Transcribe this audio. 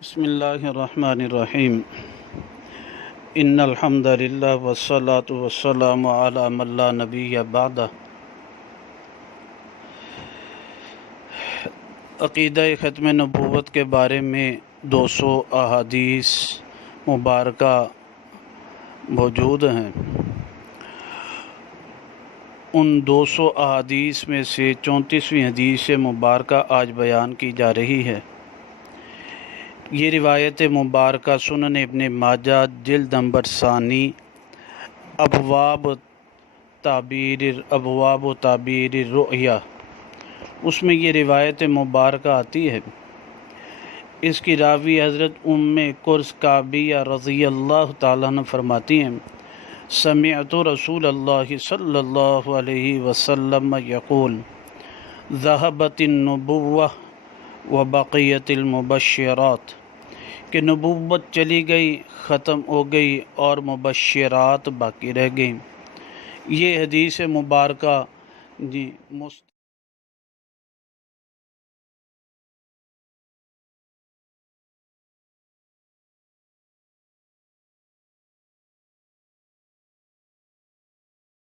بسم اللہ الرحمن الرحیم ان الحمد للہ والصلاة والسلام علی من لا نبی بعدہ۔ عقیدہ ختم نبوت کے بارے میں 200 احادیث مبارکہ موجود ہیں۔ ان 200 احادیث میں سے 34ویں حدیث مبارکہ آج بیان کی جا رہی ہے۔ یہ روایت مبارکہ سنن ابن ماجہ جلد نمبر ثانی ابواب تعبیر الرؤیا، اس میں یہ روایت مبارکہ آتی ہے۔ اس کی راوی حضرت ام کرز کعبیہ رضی اللہ تعالیٰ عنہ فرماتی ہیں، سمعت رسول اللہ صلی اللہ علیہ وسلم یقول ذہبت النبوہ وبقیت المبشرات، کہ نبوت چلی گئی، ختم ہو گئی، اور مبشرات باقی رہ گئیں۔ یہ حدیث مبارکہ